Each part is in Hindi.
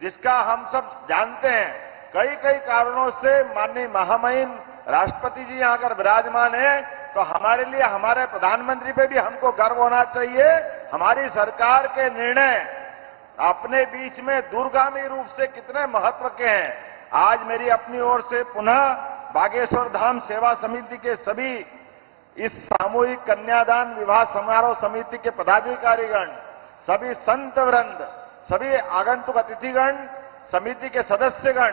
जिसका हम सब जानते हैं। कई कई कारणों से माननीय महामहिम राष्ट्रपति जी यहाँ अगर विराजमान है तो हमारे लिए, हमारे प्रधानमंत्री पे भी हमको गर्व होना चाहिए। हमारी सरकार के निर्णय अपने बीच में दूरगामी रूप से कितने महत्व के हैं। आज मेरी अपनी ओर से पुनः बागेश्वर धाम सेवा समिति के सभी इस सामूहिक कन्यादान विवाह समारोह समिति के पदाधिकारीगण, सभी संत वृंद, सभी आगंतुक अतिथिगण, समिति के सदस्यगण,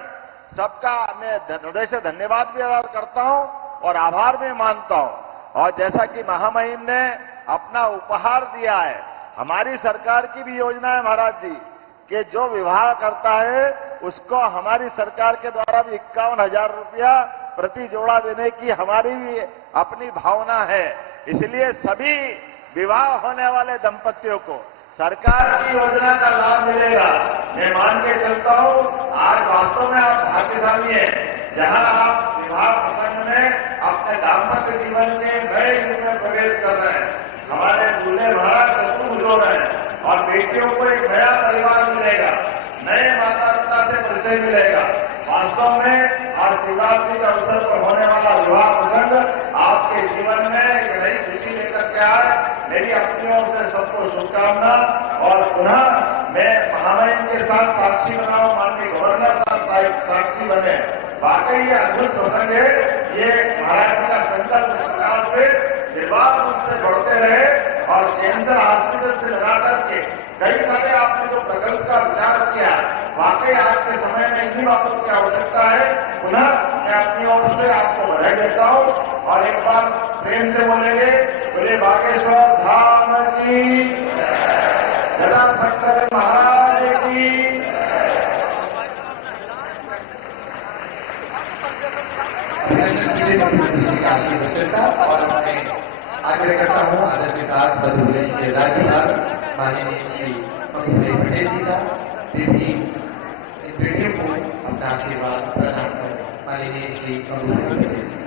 सबका मैं हृदय से धन्यवाद भी अदा करता हूं और आभार भी मानता हूं। और जैसा कि महामहिम ने अपना उपहार दिया है, हमारी सरकार की भी योजना है महाराज जी कि जो विवाह करता है उसको हमारी सरकार के द्वारा भी 51,000 रुपया प्रति जोड़ा देने की हमारी भी अपनी भावना है। इसलिए सभी विवाह होने वाले दंपतियों को सरकार की योजना का लाभ मिलेगा। मैं मान के चलता हूं, आज वास्तव में आप भाग्यशाली हैं जहां आप विवाह प्रसंग में अपने दाम्पत्य जीवन के नए युग में प्रवेश कर रहे हैं। हमारे दूल्हे महाराज चतुर्भुज हो रहे हैं और बेटियों को एक नया परिवार मिलेगा, नए माता पिता से परिचय मिलेगा। वास्तव में आज शिवरात्रि के अवसर पर होने वाला विवाह प्रसंग आपके जीवन में एक नई खुशी लेकर के आए। मेरी अपनी ओर से सबको शुभकामना। और पुनः मैं महामहिम के साथ साक्षी बनाऊं, माननीय गवर्नर साहब साक्षी बने। वाकई ये अद्भुत प्रसंग है। ये महाराज जी का संकल्प इस प्रकार से निर्बाध रूप से बढ़ते रहे और कैंसर हॉस्पिटल से लगा करके कई सारे आपने जो प्रकल्प का विचार किया, वाकई आज के समय में इन्हीं बातों की आवश्यकता है। पुनः मैं अपनी ओर से आपको बधाई देता हूं और एक बार प्रेम से बोलेंगे, बोले बागेश्वर धाम की, जटाशंकर महाराज की। और मैं आग्रह करता हूँ आदरणीय मध्य प्रदेश के राज्यपाल माननीय श्री प्रभुभाई पटेल जी का इन बेटियों को अपना आशीर्वाद प्रदान कर माननीय श्री प्रभुभाई पटेल जी।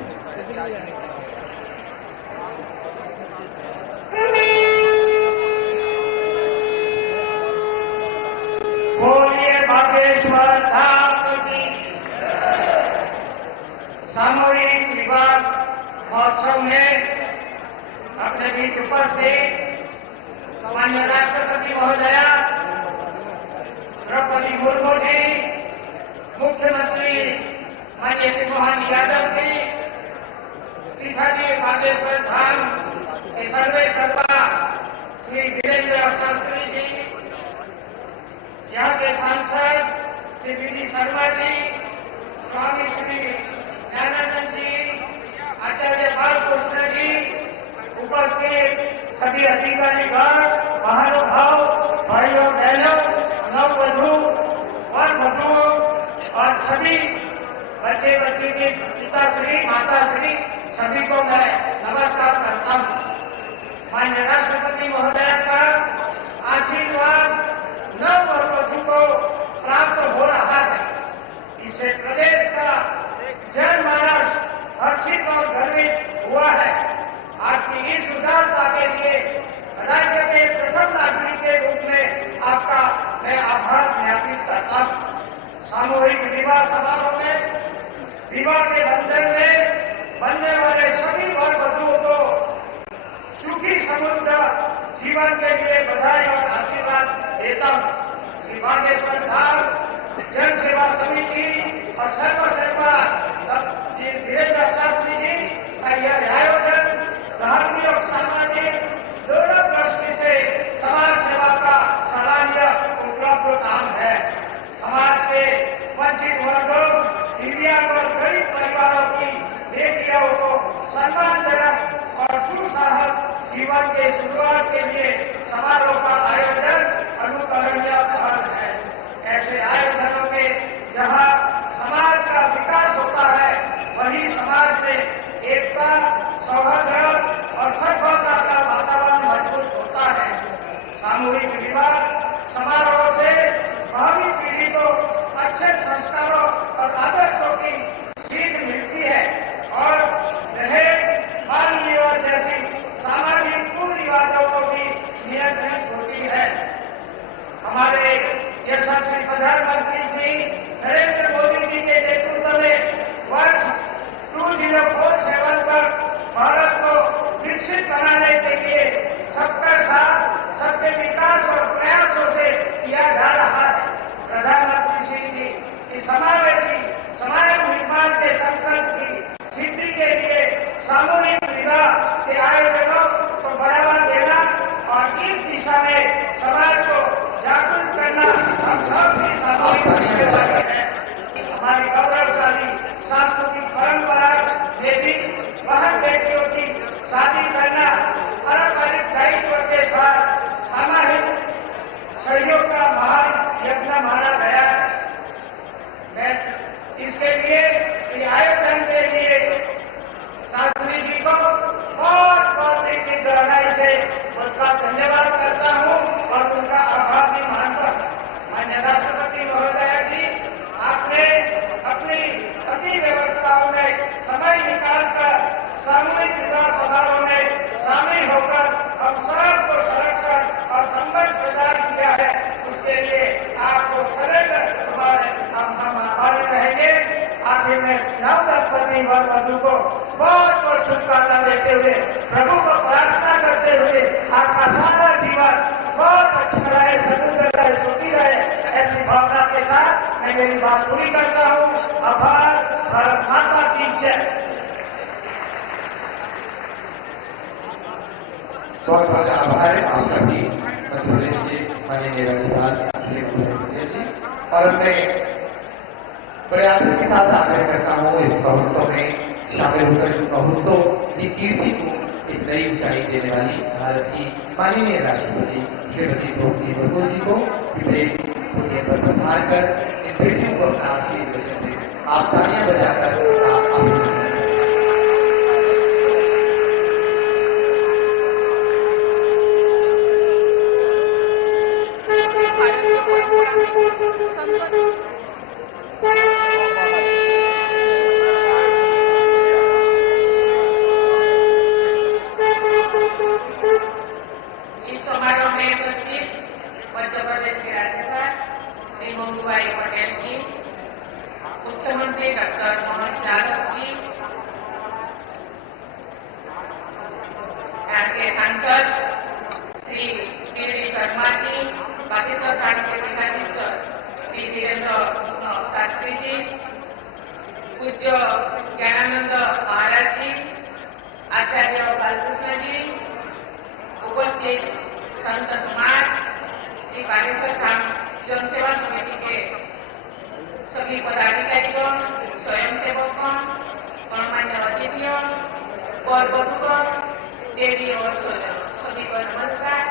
बोलिए बागेश्वर धाम की। सामूहिक विवाह महोत्सव में अपने बीच उपस्थित माननीय राष्ट्रपति महोदया द्रौपदी मुर्मू जी, मुख्यमंत्री माननीय श्री मोहन यादव जी, पीठाधीश बागेश्वर धाम के सर्वे सर्वा श्री वीरेंद्र शास्त्री जी, यहाँ के सांसद श्री वी.डी. शर्मा जी, स्वामी श्री ज्ञानानंद जी, आचार्य बालकृष्ण जी, उपस्थित सभी अधिकारीगण, महानुभाव, भाइयों बहनों, नववधू और वधु और सभी बच्चे बच्चे के पिताश्री माताश्री सभी को मैं नमस्कार करता हूँ। माननीय राष्ट्रपति महोदय का आशीर्वाद नववधु को प्राप्त हो रहा है। इससे प्रदेश का जनमानस हर्षित और गर्वित हुआ है। आपकी इस उदारता के लिए राज्य के प्रथम नागरिक के रूप में आपका मैं आभार ज्ञापित करता हूँ। सामूहिक विवाह समारोह में विवाह के बंधन में बनने वाले सभी वर वधुओं को सुखी समृद्ध जीवन के लिए बधाई और आशीर्वाद देता हूँ। श्री बागेश्वर धाम जन सेवा समिति और सर्वसेवा वीरेंद्र शास्त्री जी का यह आयोजन धार्मिक और सामाजिक दोनों दृष्टि से समाज सेवा का सराहनीय उपलब्ध काम है। समाज के वंचित वर्गों, दिव्यांग और गरीब परिवारों की बेटियों को सम्मानजनक और सुसाहस जीवन के शुरुआत के लिए समारोह का आयोजन अनुकरणीय पहल है। ऐसे आयोजनों में जहां समाज का विकास होता है, वहीं समाज में एकता, सौहार्द और सद्भावना का वातावरण मजबूत होता है। सामूहिक विवाह समारोह से भावी पीढ़ी को अच्छे संस्कारों और आदर्शों की सीख मिलती है और दहेज, बाल विवाह जैसी सामाजिक कुरीतियों को भी नियंत्रित होती है। हमारे प्रधानमंत्री श्री नरेंद्र मोदी जी के नेतृत्व में वर्ष 2047 तक भारत को विकसित बनाने के लिए सबका साथ, सबके विकास और प्रयासों से किया जा रहा है। प्रधानमंत्री श्री जी की समावेशी समाज निर्माण के संकल्प की सिद्धि के लिए सामूहिक विवाह के आयोजनों को बढ़ावा देना और इस दिशा में समाज को जागरूक करना हम सब की सामूहिक जिम्मेदारी है। हमारी गौरवशाली सांस्कृतिक परंपरा में भी बहन बेटियों की शादी करना पारंपरिक दायित्व के साथ सामाजिक सहयोग का महान यज्ञ माना गया है। मैं इसके लिए, इस आयोजन के लिए शास्त्री जी को बहुत बहुत दिल की गहराई से उनका धन्यवाद करता हूं और उनका आभार भी मानता हूं। माननीय राष्ट्रपति महोदय जी, आपने अपनी अति व्यवस्थाओं में समय निकालकर सामूहिक विवाह समारोह में शामिल होकर हम सबको संरक्षण और संबंध प्रदान किया है। उसके लिए आपको सदैव हम आभारी रहेंगे। आखिर में नव दंपति वर वधु को बहुत बहुत शुभकामना देते हुए, प्रभु को प्रार्थना करते हुए आपका सारा जीवन बहुत अच्छा रहे, समृद्ध रहे, सुखी रहे, ऐसी भावना के साथ मैं मेरी बात पूरी करता हूँ। आभार। भारत माता की जय। बहुत बहुत आभार है आपका भी मध्य प्रदेश के माननीय राज्यपाल श्री पटेल जी। और मैं बड़े आदर के साथ आग्रह करता हूँ इस महोत्सव में शामिल होकर इस महोत्सव की कीर्ति को एक नई ऊंचाई देने वाली भारत की माननीय राष्ट्रपति श्रीमती द्रौपदी मुर्मू जी को पुण्य पर प्रधान कर इन बेटियों को अपना आशीर्वाद दें। आप तालियां बजाकर अभिनंदन। इस समारोह में उपस्थित मध्य प्रदेश के राज्यपाल श्री मंगूभाई पटेल जी, मुख्यमंत्री डॉक्टर मोहन यादव जी, यहाँ के सांसद श्री पी.डी. शर्मा जी, बागेश्वर खंड के पीठाधीश्वर श्री वीरेंद्र शास्त्री जी, पूज्य ज्ञानानंद महाराज जी, आचार्य बालकृष्ण जी, उपस्थित संत समाज, श्री बागेश्वर धाम जनसेवा समिति के सभी पदाधिकारीगण, स्वयंसेवकगण, गणमान्य अतिथियों और बधुगण, देवी और स्वजन, सभी को नमस्कार।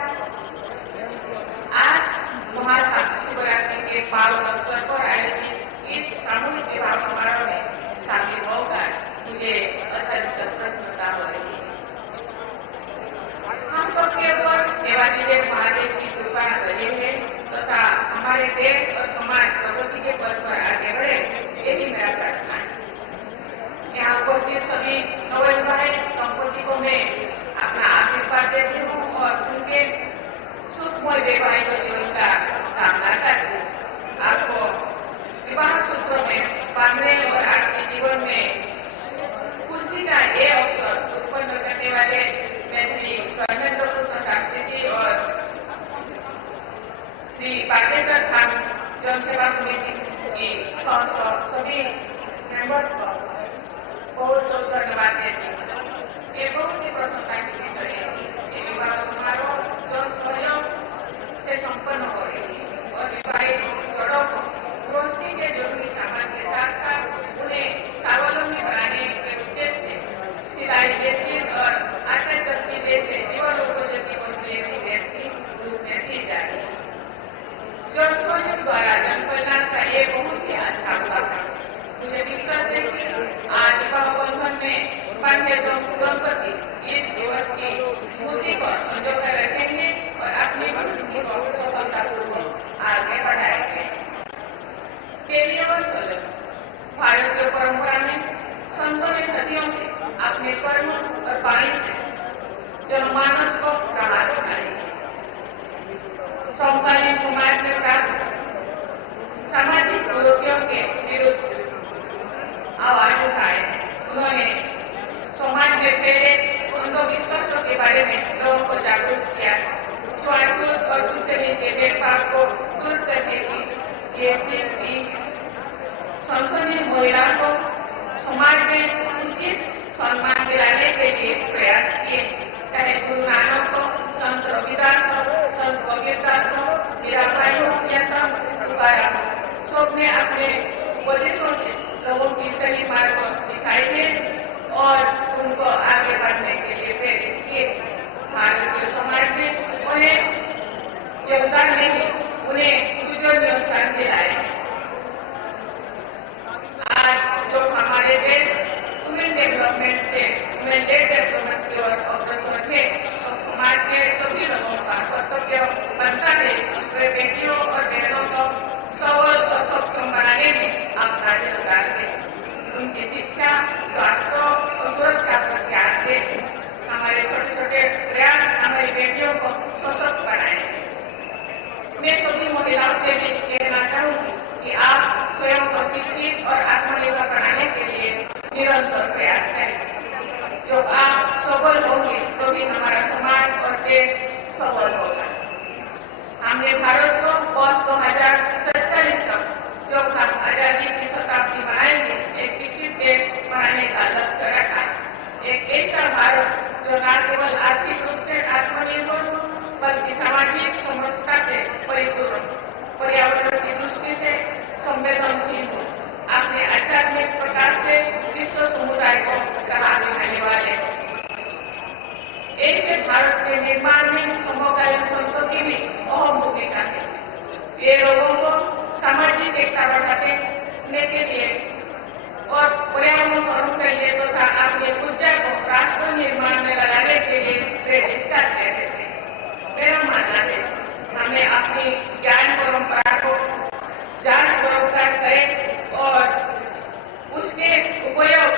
आज महाशिवरात्रि के पावन अवसर पर आयोजित इस सामूहिक विवाह समारोह में शामिल होकर मुझे अत्यंत प्रसन्नता हो रही है। हम सबके ऊपर देवादिदेव महादेव की कृपा बनी है तथा हमारे देश और समाज प्रगति के पथ पर आगे बढ़े, यही मेरा प्रार्थना है। यहाँ उपस्थित सभी नवविवाहित दंपति को मैं अपना आशीर्वाद देती हूँ और उनके सुखमय वैवाहिक जीवन का कामना करती हूँ। आपको विवाह सूत्र में बांधने और आपके जीवन में खुशी का ये अवसर उत्पन्न करने वाले मैं श्री धर्मेंद्र कृष्ण शास्त्री जी और श्री बागेश्वर धाम जनसेवा समिति की सभी मेंबर्स को बहुत बहुत धन्यवाद देती हूँ। ये बहुत ही प्रसन्नता की विषय है। ये विवाह समारोह जन सहयोग से संपन्न हो रही है और विवाहित जोड़ों को रोशनी के जरूरी सामान के साथ साथ उन्हें स्वावलंबी बनाने के उद्देश्य से सिलाई मशीन और आटा चक्की जैसे जीवन उपयोगी वस्तुएं भी व्यक्ति रूप में दी जा रही है। जन सहयोग द्वारा जन कल्याण का ये बहुत ही अच्छा उदाहरण। मुझे विश्वास है कि आज विवाह बंधन में बांधे दंपति इस दिवस की स्मृति को संजोकर रखेंगे और अपनी जिंदगी को सफलतापूर्वक आगे बढ़ाएंगे। प्रेमी और स्वजन, भारतीय परंपरा में संतों ने सदियों से अपने कर्म और वाणी से जनमानस को राह दिखाई है। समकालीन समाज में प्राप्त के विरुद्ध आवाज उठाए। उन्होंने समाज में फैले अंधविश्वासों के बारे में लोगों को जागरूक किया। छुआछूत और दूसरे के भेदभाव को दूर करने की ये सीख दी। संतों महिलाओं को समाज में उचित सम्मान दिलाने के लिए प्रयास किए। चाहे गुरु नानक हो, संत रविदास हो, संत कबीरदास हो, मीराबाई हो या संत तुकाराम हो, सबने अपने उपदेशों से लोगों की सही मार्ग को दिखाई थे और उनको आगे बढ़ने के लिए प्रेरित किए। भारतीय समाज में उन्हें योगदान नहीं, उन्हें पूजनीय स्थान दिलाए। आज जो हमारे देश वुमेन डेवलपमेंट से वुमेन लेड डेवलपमेंट की ओर अग्रसर है, तो समाज के सभी लोगों का कर्तव्य बनता है वे बेटियों और बहनों को सबल और सक्षम बनाने में अपना योगदान दें। उनकी शिक्षा, स्वास्थ्य और सुरक्षा पर ध्यान दें। हमारे छोटे छोटे प्रयास हमारी बेटियों को सशक्त बनाएंगे। मैं सभी महिलाओं से भी कहना चाहूंगी कि आप स्वयं को शिक्षित और आत्मनिर्भर बनाने के लिए निरंतर प्रयास करें। जो आप सबल होंगे तो भी हमारा समाज और देश सबल होगा। हमने भारत को वर्ष 2047 तक जब हम आजादी की शताब्दी मनाएंगे एक विकसित देश बनाने का लक्ष्य रखा है। एक ऐसा भारत जो न केवल आर्थिक रूप से आत्मनिर्भर हो बल्कि सामाजिक समरसता से परिपूर्ण, पर्यावरण की दृष्टि से संवेदनशील हो, अपने आध्यात्मिक प्रकार से विश्व समुदाय को राह दिखाने वाले। ऐसे भारत के निर्माण में समकालीन संतों की भी अहम भूमिका है। ये लोगों को सामाजिक एकता बढ़ाने के लिए और पर्यावरण संरक्षण के लिए तथा अपनी ऊर्जा को राष्ट्र निर्माण में लगाने के लिए प्रेरित करते थे। मेरा मानना है हमें अपनी ज्ञान परंपरा को जांच पड़ताल करें और उसके उपयोग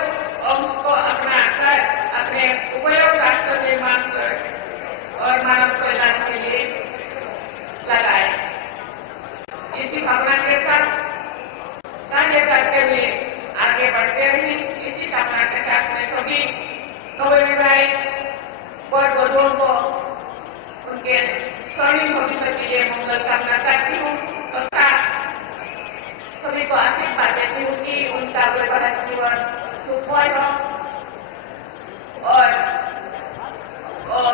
अंश को अपनाकर अपने उपयोग राष्ट्र निर्माण और मानव कल्याण के लिए लगाए। इसी भावना के साथ कार्य करते हुए आगे बढ़ते हुए इसी कामना के साथ मैं सभी नवविवाहित वर वधुओं को उनके स्वर्णिम भविष्य के लिए मंगल कामना करती हूँ तथा सभी को आशीर्वाद देती हूँ कि उनका वैवाहिक जीवन सुखमय हो और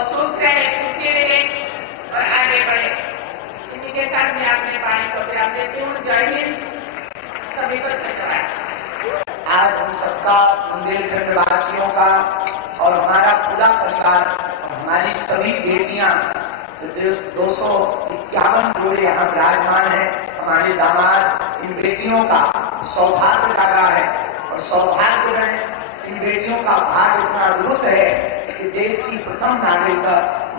सुख रहे, सुखी रहे और आगे बढ़े। इसी के साथ मैं अपने वाणी को विराम देती हूँ। जय हिंद, सभी को धन्यवाद। आज हम सबका बुंदेलखंड वासियों का और हमारा पूरा परिवार, हमारी सभी बेटियां 251 जोड़े यहाँ विराजमान है। हमारे दामाद इन बेटियों का सौभाग्य जागा है और सौभाग्य में इन बेटियों का भाग्य इतना अद्भुत है कि देश की प्रथम नागरिक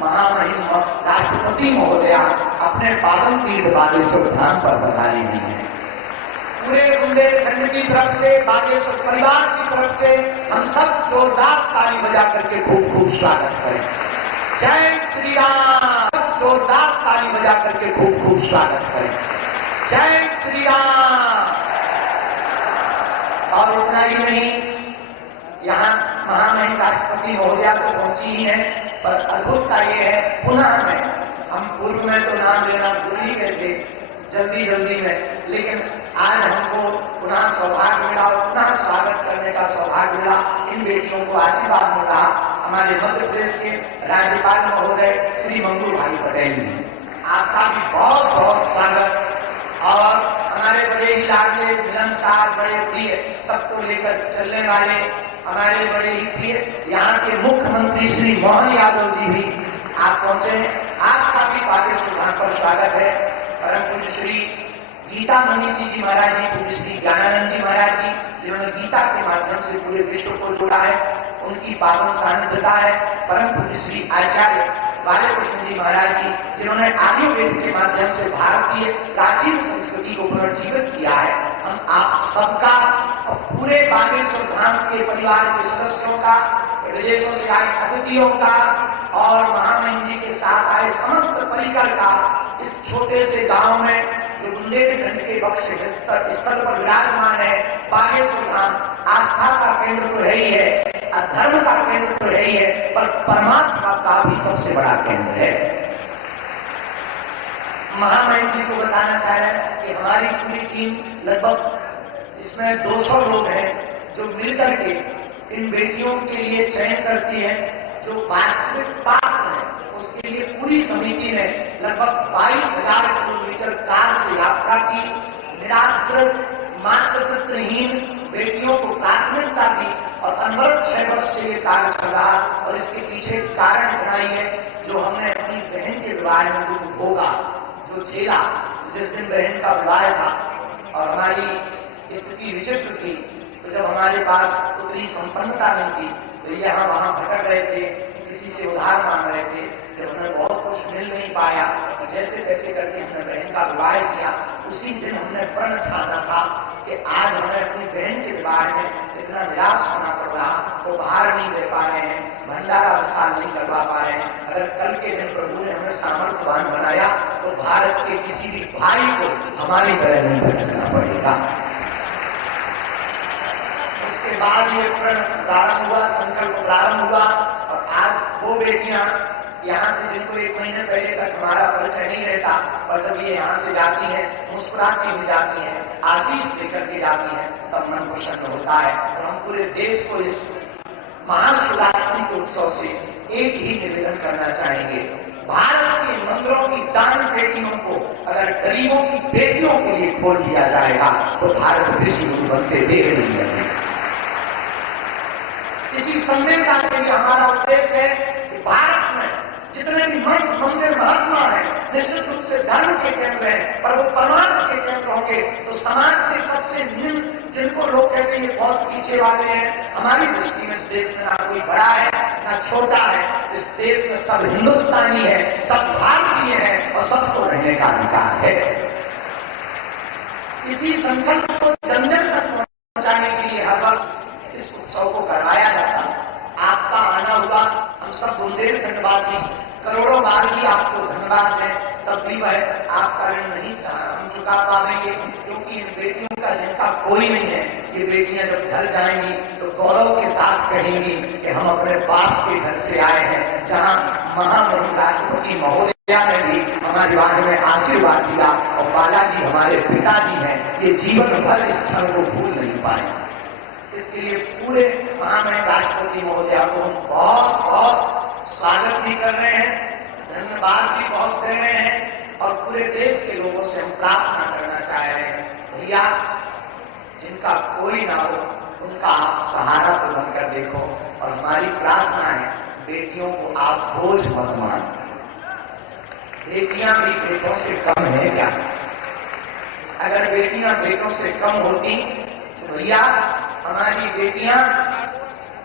महामहिम राष्ट्रपति महोदया अपने पावन तीर्थ बागेश्वर धाम पर पधारी हुई है। पूरे बुंदेलखंड की तरफ से, बागेश्वर परिवार की तरफ से हम सब जोरदार ताली बजा करके खूब खूब स्वागत करें। जय श्री राम। जोरदार ताली बजा करके खूब खूब स्वागत करें। जय श्री राम। और उतना ही नहीं, यहाँ महामहिम राष्ट्रपति महोदया तो पहुंची ही है, पर अद्भुतता ये है पुनः में, हम पूर्व में तो नाम लेना भूल ही गए थे जल्दी में, लेकिन आज हमको पुनः सौभाग्य मिला और पुनः स्वागत करने का सौभाग्य मिला। इन बेटियों को आशीर्वाद मिला हमारे मध्य प्रदेश के राज्यपाल महोदय श्री मंगू भाई पटेल जी, आपका भी बहुत बहुत स्वागत। और हमारे बड़े ही लाडले मिलनसार, बड़े प्रिय, सबको लेकर चलने वाले हमारे बड़े ही प्रिय यहाँ के मुख्यमंत्री श्री मोहन यादव जी भी आप पहुंचे। आपका भी बागेश्वर धाम पर स्वागत है। परम पूज्य श्री गीता मनीषी जी महाराज जी, पूज्य श्री ज्ञानानंद जी महाराज जी, जिन्होंने गीता के माध्यम से पूरे विश्व को जोड़ा है, उनकी पावन सानिध्यता है। परम पूज्य श्री आचार्य बालकृष्ण जी महाराज जी, जिन्होंने आर्यवेद के माध्यम से भारतीय प्राचीन संस्कृति को पुनर्जीवित किया है। हम आप सबका और पूरे बागेश्वर धाम के परिवार के सदस्यों का, विदेशों से आए अतिथियों का और महामहिम जी के साथ आए समस्त परिकर का इस छोटे से गांव में जो बुंदेलखंड के वक्ष स्थल पर विराजमान है। बागेश्वर धाम आस्था का केंद्र तो है ही है, धर्म का केंद्र तो है ही है, पर परमात्मा का भी सबसे बड़ा केंद्र है। महामहिम जी को बताना चाह रहे हैं कि हमारी पूरी टीम लगभग इसमें 200 लोग हैं जो मिलकर के इन बेटियों के लिए चयन करती है। जो वास्तविक पात्र है उसके लिए पूरी समिति ने लगभग 22,000 किलोमीटर कार से यात्रा की। निराश्रित मातृत्वहीन बेटियों को प्राथमिकता दी और अनवरत 6 वर्ष से ये कार्य चल रहा। और इसके पीछे कारण बनाई है जो हमने अपनी बहन के विवाह में दुख भोगा, जो झेला, जिस दिन बहन का विवाह था और हमारी स्थिति विचित्र थी। तो जब हमारे पास उतनी संपन्नता नहीं थी तो यहाँ वहां भटक रहे थे, किसी से उधार मांग रहे थे, जब हमें बहुत कुछ मिल नहीं पाया तो जैसे तैसे करके हमने बहन का विवाह किया। उसी दिन हमने प्रण ठाना था कि आज हमें अपनी बहन के विवाह में इतना निराश होना पड़ रहा, वो बाहर नहीं दे पा रहे हैं, भंडारा विशाल नहीं करवा पा रहे हैं। अगर कल के दिन प्रभु ने हमें सामर्थ्यवान बनाया तो भारत के किसी भी भाई को हमारी तरह नहीं भटकना पड़ेगा। उसके बाद ये प्रण प्रारंभ हुआ, संकल्प प्रारंभ हुआ और आज वो बेटियां यहाँ से जिनको 1 महीने पहले तक हमारा परिचय नहीं रहता और जब ये यहाँ से जाती हैं, मुस्कुराती हुई जाती हैं, आशीष लेकर के जाती हैं, तब मन प्रसन्न होता है। और हम पूरे देश को इस महान शिवरात्रि के उत्सव से एक ही निवेदन करना चाहेंगे। भारत के मंदिरों की दान पेटियों को अगर गरीबों की बेटियों के लिए खोल दिया जाएगा तो भारत विश्व गुरु बनते देख नहीं लगेगा। इसी संदेश के लिए हमारा उद्देश्य है कि भारत में जितने भी मठ मंदिर महात्मा है निश्चित रूप से धर्म के केंद्र हैं, पर वो परमात्मा के केंद्र होंगे तो समाज के सबसे निम्न जिनको लोग कहते हैं ये बहुत पीछे वाले हैं, हमारी दृष्टि में इस देश में ना कोई बड़ा है ना छोटा है। इस देश में सब हिंदुस्तानी है, सब भारतीय है और सबको रहने का अधिकार है। इसी संकल्प को जन जन तक पहुंचाने के लिए हर वर्ष इस उत्सव को करवाया जाता। आपका आना हुआ, हम सब बुंदेलखंडवासी करोड़ों बार भी आपको धन्यवाद दें, तब भी वह आपका ऋण नहीं हम चुका पाएंगे, क्योंकि इन बेटियों का जिनका कोई नहीं है, ये बेटियां जब घर जाएंगी तो गौरव के साथ कहेंगी कि हम अपने बाप के घर से आए हैं, जहां महामहिम राष्ट्रपति महोदया ने भी हमारे बारे में आशीर्वाद दिया और बालाजी हमारे पिताजी हैं, ये जीवन भर इस क्षण को भूल नहीं पाए। इसलिए पूरे महामहिम राष्ट्रपति महोदया को हम बहुत बहुत स्वागत भी कर रहे हैं, धन्यवाद भी बहुत दे रहे हैं और पूरे देश के लोगों से हम प्रार्थना करना चाह रहे हैं, भैया जिनका कोई ना हो उनका आप सहारा तो बनकर देखो। और हमारी प्रार्थना है बेटियों को आप बोझ मत मानो। बेटियां भी बेटों से कम है क्या? अगर बेटियां बेटों से कम होती तो भैया हमारी बेटियां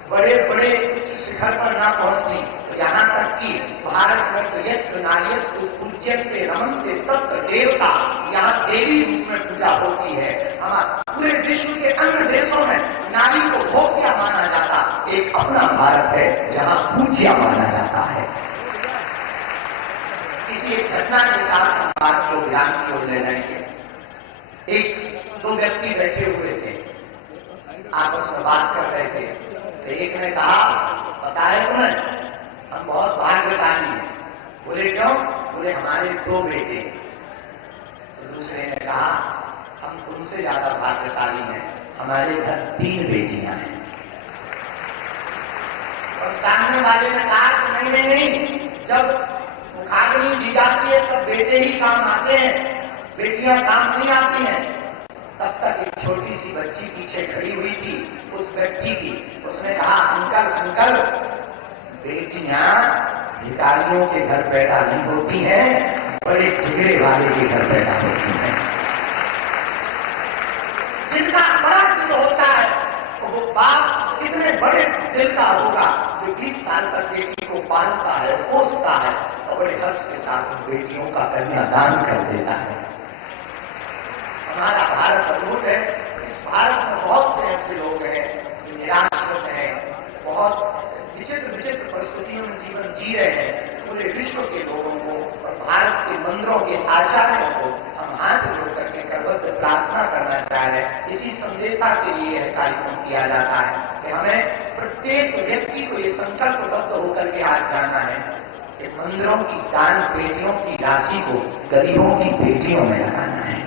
बड़े बड़े उच्च शिखर पर ना पहुंचती। यहाँ तक कि भारत में तो यज्ञ नार्यस्तु पूज्यन्ते रमन्ते तत्र देवता, यहाँ देवी रूप में पूजा होती है। हमारे पूरे विश्व के अन्य देशों में नारी को भोग्या माना जाता, एक अपना भारत है जहाँ पूज्या माना जाता है। इसी एक घटना के साथ हम बात को ध्यान की ओर ले जाएंगे। एक दो व्यक्ति बैठे हुए थे, आपस में बात कर रहे थे, तो एक ने कहा पता है तुम्हें हम बहुत भाग्यशाली हैं। बोले क्यों? बोले हमारे 2 बेटे। तो दूसरे ने कहा हम तुमसे ज्यादा भाग्यशाली हैं, हमारे घर 3 बेटियां हैं। और सामने वाले ने कहा कि नहीं नहीं नहीं, जब मुखाग्नि दी जाती है तब बेटे ही काम आते हैं, बेटियां काम नहीं आती हैं। तब तक एक छोटी सी बच्ची पीछे खड़ी हुई थी उस व्यक्ति की, उसने कहा अंकल अंकल, बेटियां भिखारियों के घर पैदा नहीं होती हैं, बड़े जिगरे वाले के घर पैदा होती हैं। जिनका बड़ा दिल होता है तो वो बाप कितने बड़े दिल का होगा जो 20 साल तक बेटी को पालता है, पोसता है और बड़े हर्ष के साथ बेटियों का कन्यादान कर देता है। हमारा भारत अद्भुत है। इस भारत में बहुत से ऐसे लोग हैं जो निराश्रित हैं, बहुत विचित्र विचित्र परिस्थितियों में जीवन जी रहे हैं। पूरे विश्व के लोगों को और भारत के मंदिरों के आचार्यों को हम हाथ जोड़ करके करबद्ध प्रार्थना करना चाह रहे हैं। इसी संदेशा के लिए यह कार्यक्रम किया जाता है कि हमें प्रत्येक व्यक्ति को ये संकल्पबद्ध होकर के आज जाना है कि मंदिरों की दान पेटियों की राशि को गरीबों की पेटियों में लगाना है।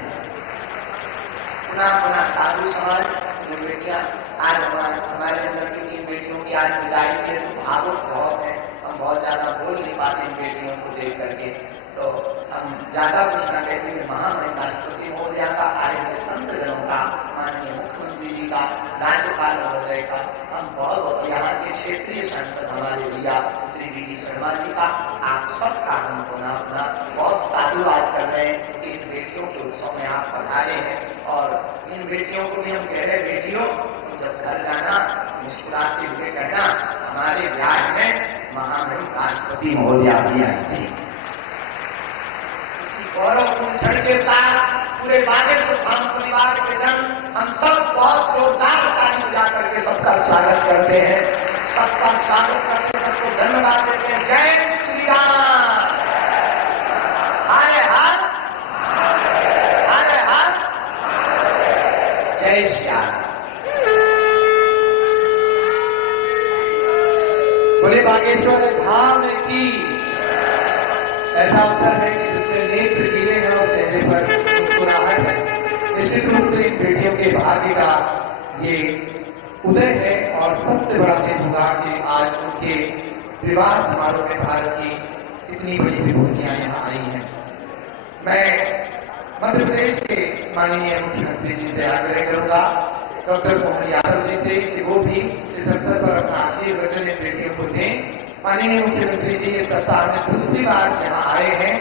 अपना साधु समाज जो बेटियां आज हमारे अंदर की इन बेटियों की आज विदाई के तो भावुक बहुत है, हम बहुत ज्यादा बोल नहीं पाते इन बेटियों को देख करके, तो हम ज्यादा कुछ न कहते हुए महामहिम राष्ट्रपति महोदया का, आए हुए संत जनों का, माननीय मुख्यमंत्री जी का, राज्यपाल महोदय का, हम बहुत यहाँ के क्षेत्रीय सांसद हमारे भैया श्री वी डी शर्मा जी का, आप सबका हम अपना बहुत साधुवाद कर रहे हैं कि इन बेटियों के उत्सव में आप पधारे हैं। और इन बेटियों को भी हम कह रहे हैं, बेटियों जब घर जाना मुस्कुराते हुए कहना हमारे ब्याह में महामहिम राष्ट्रपति महोदया भी आई थी। इसी गौरवपूर्ण क्षण के साथ पूरे बागेश्वर धाम परिवार के जन हम सब बहुत जोरदार ताली बजा करके सबका स्वागत करते हैं, सबका स्वागत करते, सबको धन्यवाद देते हैं। जय श्री राम, हरे हर हरे हर, जय श्री राम। बोले बागेश्वर धाम की। ऐसा अवसर है कि जिसमें नेत्र गिरे हैं और चेहरे पर मुस्कुराहट है। निश्चित रूप से इन बेटियों के भाग्य का ये उदय है और सबसे बड़ा दिन होगा कि आज उनके विवाह समारोह में भारत की इतनी बड़ी विभूतियां यहाँ आई हैं। मैं मध्य प्रदेश के माननीय मुख्यमंत्री जी से आग्रह करूंगा, डॉक्टर मोहन यादव जी से, कि वो भी इस अवसर पर अपना आशीर्वचन इन बेटियों को दें। माननीय मुख्यमंत्री जी इस सप्ताह में दूसरी बार यहाँ आए हैं,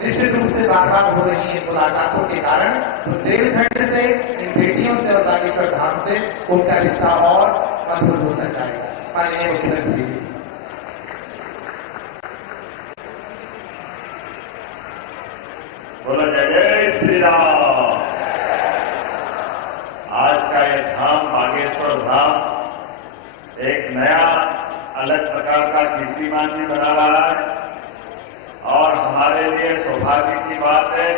निश्चित रूप से बार बार हो रही इन मुलाकातों के कारण, तो देवखंड से इन बेटियों से और बागेश्वर धाम से उनका रिश्ता और मजबूत होना चाहिए। माननीय मुख्यमंत्री जी। बोलो जय श्री राम। आज का ये धाम बागेश्वर धाम एक नया अलग प्रकार का कीर्तिमान भी बना रहा है और हमारे लिए सौभाग्य की बात है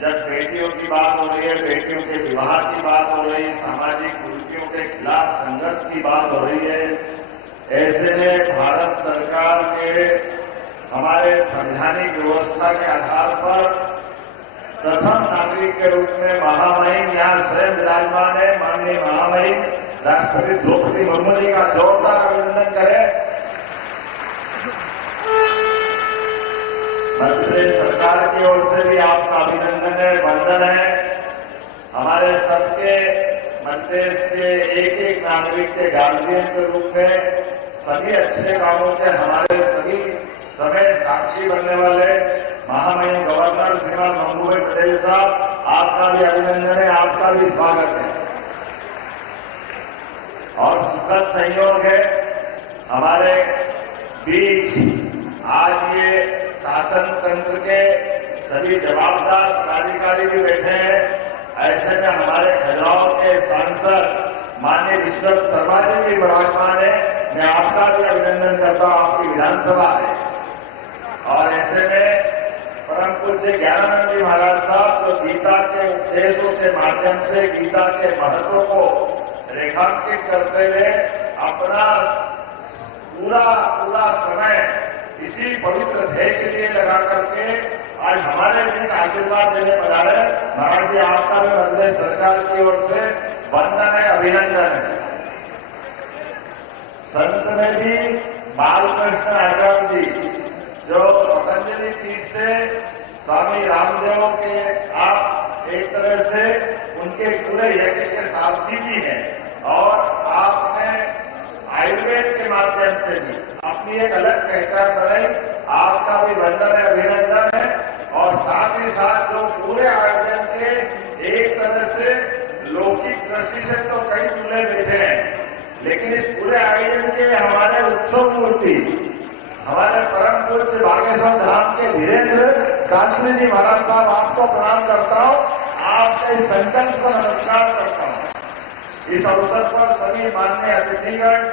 जब बेटियों की बात हो रही है, बेटियों के विवाह की बात हो रही है, सामाजिक कुरीतियों के खिलाफ संघर्ष की बात हो रही है। ऐसे में भारत सरकार के हमारे संवैधानिक व्यवस्था के आधार पर प्रथम नागरिक के रूप में महामहिम यहाँ स्वयं विराजमान है। माननीय महामहिम राष्ट्रपति द्रौपदी मुर्मू जी का जोरदार अभिनंदन करें। मध्य प्रदेश सरकार की ओर से भी आपका अभिनंदन है, वंदन है। हमारे सबके मध्य प्रदेश के एक एक नागरिक के गार्जियन के रूप में सभी अच्छे कामों के हमारे सभी समय साक्षी बनने वाले महामहिम गवर्नर श्रीमान मंगूभाई पटेल साहब, आपका भी अभिनंदन है, आपका भी स्वागत है। और सुखद संयोग है हमारे बीच आज ये शासन तंत्र के सभी जवाबदार पदाधिकारी भी बैठे हैं। ऐसे में हमारे खजुराहो के सांसद माननीय विश्वनाथ शर्मा जी भी विराजमान है। मैं आपका भी अभिनंदन करता हूं, आपकी विधानसभा है। और ऐसे में परम पूज्य ज्ञानानंद जी महाराज साहब जो गीता के उपदेशों के माध्यम से गीता के महत्व को रेखांकित करते हुए अपना पूरा समय इसी पवित्र ध्येय के लिए लगा करके आज हमारे बीच आशीर्वाद देने पधारे। महाराज जी, आपका भी मध्य प्रदेश सरकार की ओर से वंदन है, अभिनंदन है। संत में भी बालकृष्ण आचार्य जी जो पतंजलि पीठ से स्वामी रामदेव के आप एक तरह से उनके पूरे यज्ञ के सारथी भी हैं और आपने आयुर्वेद के माध्यम से भी अपनी एक अलग पहचान बनाई। आपका भी वंदन है, अभिनंदन है। और साथ ही साथ जो पूरे आयोजन के एक तरह से लौकिक दृष्टि से तो कई दूल्हे बैठे हैं, लेकिन इस पूरे आयोजन के हमारे उत्सव मूर्ति हमारे परम पूज्य बागेश्वर धाम के धीरेन्द्र शास्त्री जी महाराज साहब, आपको प्रणाम करता हूं, आपके इस संकल्प को नमस्कार करता हूं। इस अवसर पर सभी माननीय अतिथिगण,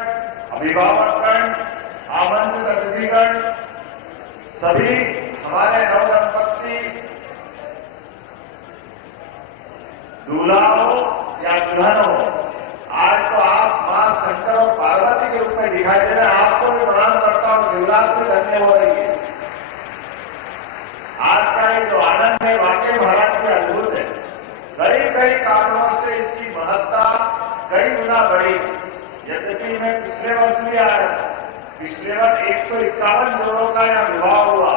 अभिभावकगण, आमंत्रित अतिथिगण, सभी हमारे नवदंपति दूल्हा हो या दुल्हन हो, आज तो आप मां शंकर और पार्वती के रूप में दिखाई दे रहे हैं। आपको भी प्रणाम करता हूं, शिवरात्रि धन्य हो रही है। आज का ये जो आनंद है वाकई महाराज की अद्भुत है। कई कई कारणों से इसकी महत्ता कई गुना बढ़ी। यद्यपि मैं पिछले वर्ष भी आया था, पिछले वर्ष 151 जोड़ों का यहाँ विवाह हुआ,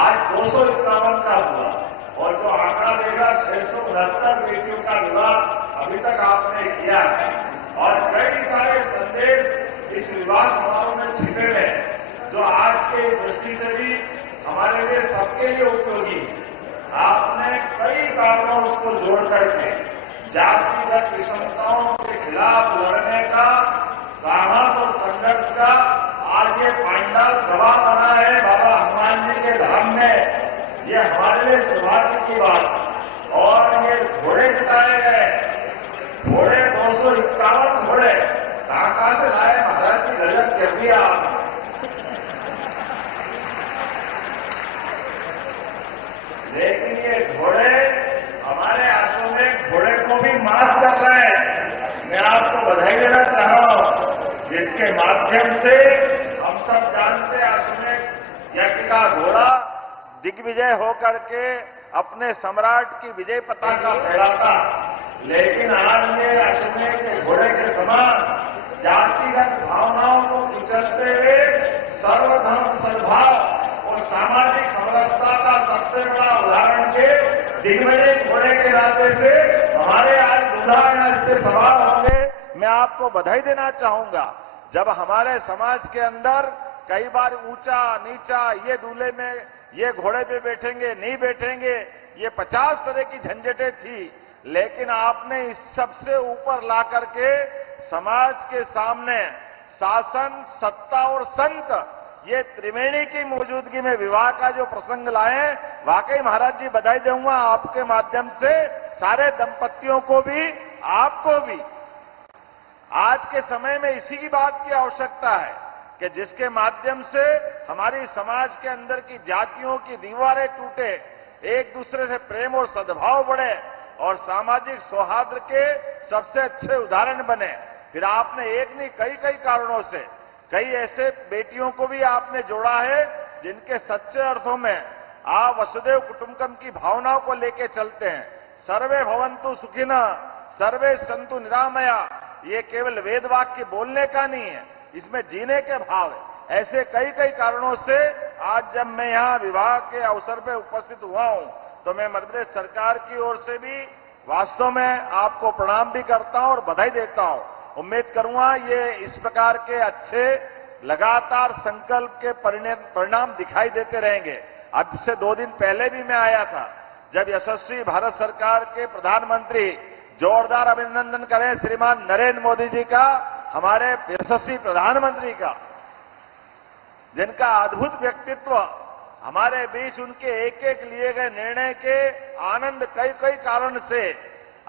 आज 251 का हुआ, और जो आंकड़ा देखा 669 बेटियों का विवाह अभी तक आपने किया है। और कई सारे संदेश इस विवाह समारोह में छिपे हुए हैं, जो आज के दृष्टि से भी हमारे लिए सबके लिए उपयोगी है। आपने कई कारणों उसको जोड़ करके जातिगत विषमताओं के खिलाफ लड़ने का साहस और संघर्ष का आज ये पांडाल सभा बना है बाबा हनुमान जी के धाम में। ये हमारे लिए सौभाग्य की बात। और ये घोड़े जुटाए गए, घोड़े 251 घोड़े कहां से लाए महाराज जी, गजब कर दिया आपने। लेकिन ये घोड़े हमारे आंसू में घोड़े को भी माफ कर रहे हैं। मैं आपको बधाई देना चाह रहा हूं, जिसके माध्यम से हम सब जानते हैं अश्वमेध यज्ञ का घोड़ा दिग्विजय होकर के अपने सम्राट की विजय पताका फहराता। लेकिन आज ये अश्वमेध के घोड़े के समान जातिगत भावनाओं को कुचलते हुए सर्वधर्म सद्भाव और सामाजिक समरसता का सबसे बड़ा उदाहरण के दिग्विजय घोड़े के नाते से हमारे आज दूल्हा यहाँ इस पे सवार होंगे। मैं आपको बधाई देना चाहूंगा। जब हमारे समाज के अंदर कई बार ऊंचा नीचा, ये दूल्हे में ये घोड़े पे बैठेंगे नहीं बैठेंगे, ये 50 तरह की झंझटें थी, लेकिन आपने इस सबसे ऊपर ला करके समाज के सामने शासन, सत्ता और संत, ये त्रिवेणी की मौजूदगी में विवाह का जो प्रसंग लाए, वाकई महाराज जी बधाई दूंगा आपके माध्यम से सारे दंपतियों को भी, आपको भी। आज के समय में इसी की बात की आवश्यकता है कि जिसके माध्यम से हमारी समाज के अंदर की जातियों की दीवारें टूटे, एक दूसरे से प्रेम और सद्भाव बढ़े और सामाजिक सौहार्द के सबसे अच्छे उदाहरण बने। फिर आपने एक नहीं कई कारणों से कई ऐसे बेटियों को भी आपने जोड़ा है जिनके सच्चे अर्थों में आप वसुदेव कुटुंबकम की भावनाओं को लेके चलते हैं। सर्वे भवन्तु सुखिनः, सर्वे सन्तु निरामया, ये केवल वेद वाक्य बोलने का नहीं है, इसमें जीने के भाव है। ऐसे कई कारणों से आज जब मैं यहाँ विवाह के अवसर पर उपस्थित हुआ हूं, तो मैं मध्य प्रदेश सरकार की ओर से भी वास्तव में आपको प्रणाम भी करता हूं और बधाई देता हूं। उम्मीद करूंगा ये इस प्रकार के अच्छे लगातार संकल्प के परिणाम दिखाई देते रहेंगे। अब से 2 दिन पहले भी मैं आया था, जब यशस्वी भारत सरकार के प्रधानमंत्री, जोरदार अभिनंदन करें श्रीमान नरेंद्र मोदी जी का, हमारे यशस्वी प्रधानमंत्री का, जिनका अद्भुत व्यक्तित्व, हमारे बीच उनके एक लिए गए निर्णय के आनंद कई कारण से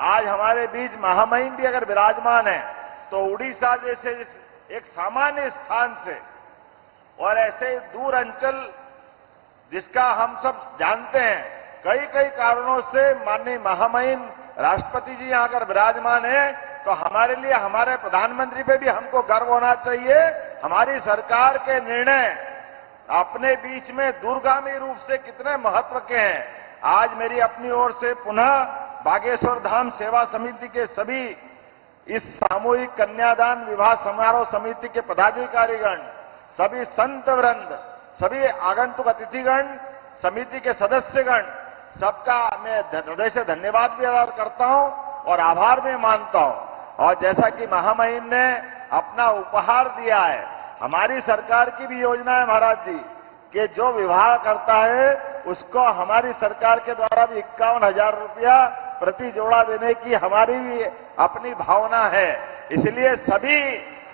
आज हमारे बीच महामहिम भी अगर विराजमान है, तो उड़ीसा जैसे एक सामान्य स्थान से और ऐसे दूर अंचल जिसका हम सब जानते हैं, कई कारणों से माननीय महामहिम राष्ट्रपति जी यहां अगर विराजमान है, तो हमारे लिए, हमारे प्रधानमंत्री पे भी हमको गर्व होना चाहिए। हमारी सरकार के निर्णय अपने बीच में दूरगामी रूप से कितने महत्व के हैं। आज मेरी अपनी ओर से पुनः बागेश्वर धाम सेवा समिति के सभी इस सामूहिक कन्यादान विवाह समारोह समिति के पदाधिकारीगण, सभी संत वृंद, सभी आगंतुक अतिथिगण, समिति के सदस्यगण, सबका मैं हृदय से धन्यवाद भी अदा करता हूं और आभार भी मानता हूं। और जैसा कि महामहिम ने अपना उपहार दिया है, हमारी सरकार की भी योजना है महाराज जी कि जो विवाह करता है उसको हमारी सरकार के द्वारा भी 51,000 रुपया प्रति जोड़ा देने की हमारी भी अपनी भावना है। इसलिए सभी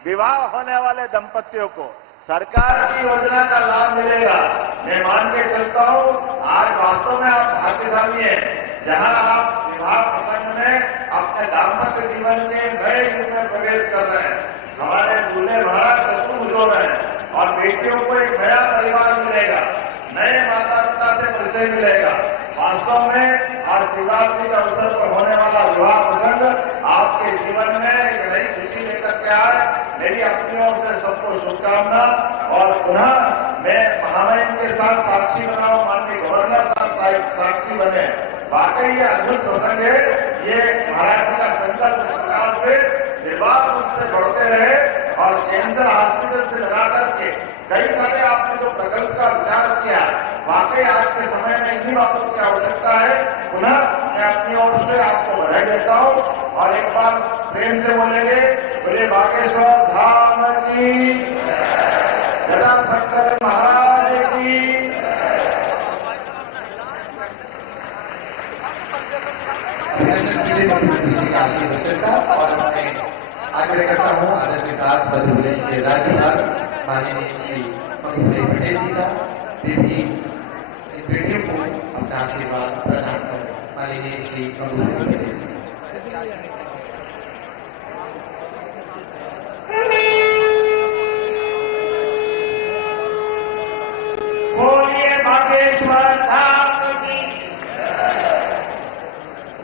विवाह होने वाले दंपतियों को सरकार की योजना का लाभ मिलेगा। मैं मान के चलता हूं, आज वास्तव में आप भाग्यशाली हैं, जहां आप विवाह प्रसंग में अपने दाम्पत्य जीवन के नए युग में प्रवेश कर रहे हैं। हमारे दूल्हे महाराज चतुर्भुज हो रहे हैं और बेटियों को एक नया परिवार मिलेगा, नए माता पिता से परिचय मिलेगा। वास्तव में और शिवरात्रि के अवसर पर होने वाला विवाह प्रसंग आपके जीवन में एक नई खुशी लेकर के आए। मेरी अपनी ओर से सबको शुभकामना और पुनः मैं महामहिम के साथ साक्षी बनाऊं, माननीय गवर्नर साहब साक्षी बने। वाकई ये अद्भुत प्रसंग है। ये महाराज जी का संकल्प इस प्रकार से निर्बाध रूप से बढ़ते रहे और कैंसर हॉस्पिटल से लगा करके कई सारे आपने जो प्रकल्प का विचार किया, वाकई आज के समय में इन्हीं बातों की आवश्यकता है। पुनः मैं अपनी ओर से आपको बधाई देता हूं और एक बार प्रेम से बोलेंगे, बोले बागेश्वर धाम की, जटा शंकर महाराज की। मुख्यमंत्री जी का आशीर्वचन का और मैं आग्रह करता हूं आदर के साथ मध्य प्रदेश के राज्यपाल माननीय श्री पंकज पटेल जी का भी इन बेटियों को अपना आशीर्वाद प्रदान करें। माननीय श्री पंकज पटेल जी। बोलिए बागेश्वर धाम की।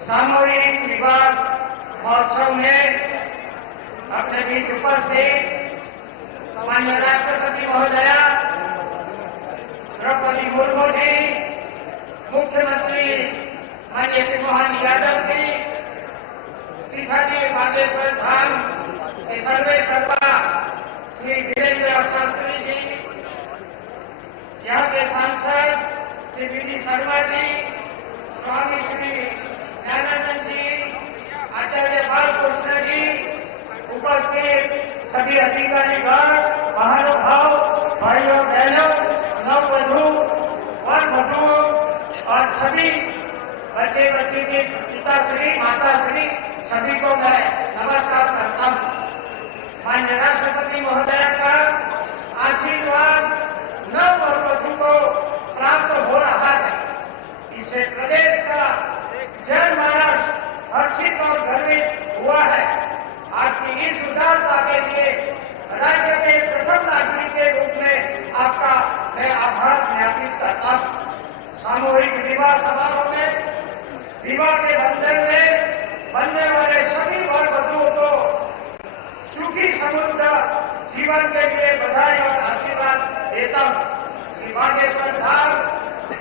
सामूहिक विवाह महोत्सव में अपने बीच उपस्थित माननीय राष्ट्रपति महोदया द्रौपदी मुर्मू जी, मुख्यमंत्री माननीय श्री मोहन यादव जी, पीठाधीश बागेश्वर धाम के सर्वे सर्वा श्री वीरेंद्र शास्त्री जी, यहाँ के सांसद श्री वी.डी. शर्मा जी, स्वामी श्री ज्ञानानंद जी, आचार्य बालकृष्ण जी, उपस्थित सभी अधिकारीगण, महानुभाव, भाइयों बहनों, नववधू वर वधु और सभी बच्चे बच्ची के पिताश्री माताश्री सभी को मैं नमस्कार करता हूँ। माननीय राष्ट्रपति महोदय का आशीर्वाद नव और वधु को प्राप्त हो रहा है। इससे प्रदेश का जनमानस हर्षित और गर्वित हुआ है। आपकी इस उदारता के लिए राज्य के प्रथम नागरिक के रूप में आपका मैं आभार ज्ञापित करता हूँ। सामूहिक विवाह समारोह में विवाह के बंधन में बनने वाले सभी वर वधुओं को सुखी समृद्ध जीवन के लिए बधाई और आशीर्वाद देता हूँ। श्री बागेश्वर धाम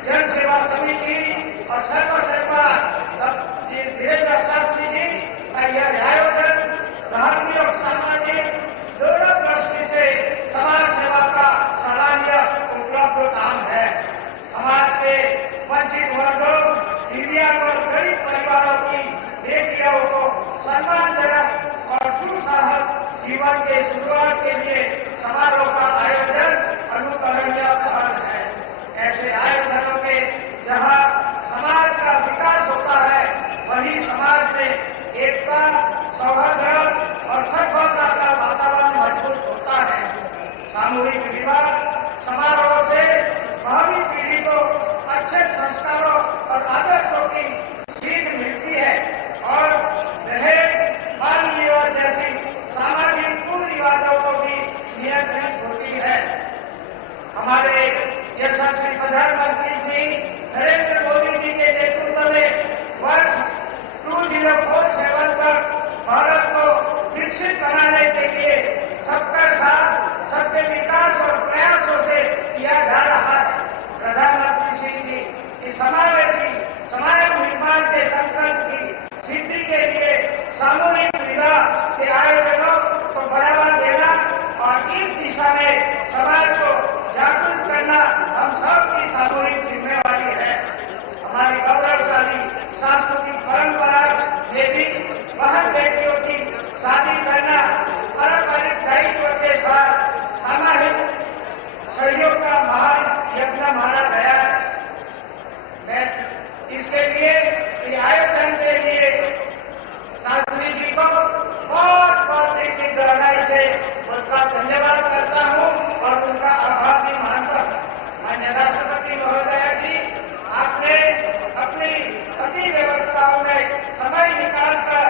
जन सेवा समिति और सर्वसेवा वीरेंद्र शास्त्री जी का यह आयोजन धार्मिक और सामाजिक दोनों दृष्टि से समाज सेवा का सराहनीय उपलब्ध काम है। समाज के वंचित वर्गों, दिव्यांग और गरीब परिवारों की बेटियों को सम्मानजनक और सुसाहस जीवन के शुरुआत के लिए समारोह का आयोजन अनुकरणीय पहल है। ऐसे आयोजनों में जहां समाज का विकास होता है, वहीं समाज में एकता, सौहार्द और सद्भावना का वातावरण मजबूत होता है। सामूहिक विवाह समारोह से भावी पीढ़ी को अच्छे संस्कारों और आदर्शों की सीख मिलती है और दहेज, बाल विवाह जैसी सामाजिक कुरीतियों को भी नियंत्रित होती है। हमारे यशस्वी प्रधानमंत्री श्री नरेंद्र मोदी जी के नेतृत्व में वर्ष 2047 तक भारत को विकसित बनाने के लिए सबका साथ, सबके विकास और प्रयासों से किया जा रहा है। प्रधानमंत्री श्री जी इस समावेशी समाज निर्माण के संकल्प की सिद्धि के लिए सामूहिक विवाह के आयोजनों को बढ़ावा देना और इस दिशा में समाज को जागरूक करना हम सबकी सामूहिक जिम्मेवारी है। हमारी गौरवशाली सांस्कृतिक परंपरा में भी बहन बेटियों की शादी करना पारंपरिक दायित्व के साथ सामाजिक सहयोग का महान यज्ञ माना गया है। मैं इसके लिए इस आयोजन के लिए शास्त्री जी को बहुत बहुत की गहराई से उनका धन्यवाद करता हूँ और उनका आभार भी मानता हूँ। माननीय राष्ट्रपति महोदय जी, आपने अपनी अति व्यवस्थाओं में समय निकालकर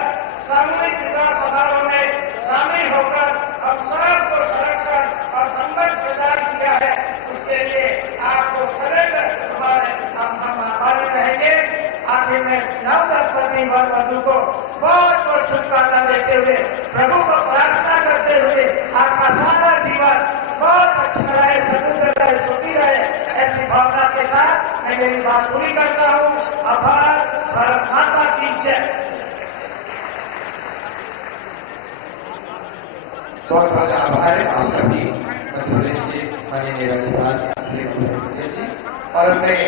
सामूहिक विवाह समारोह में शामिल होकर हम सबको संरक्षण और संबंध प्रदान किया है। उसके लिए आपको सदैव हम आभारी रहेंगे। आखिर में हुए, प्रभु को प्रार्थना करते हुए आपका सारा जीवन बहुत अच्छा रहे, समुद्र रहे, सुखी रहे, ऐसी भावना के साथ मैं मेरी बात पूरी करता हूँ। आभार, भारत माता की जय। बहुत बहुत आभार है आपका भी मध्य प्रदेश के माननीय राज्यपाल श्री भूपेंद्र जी। और मैं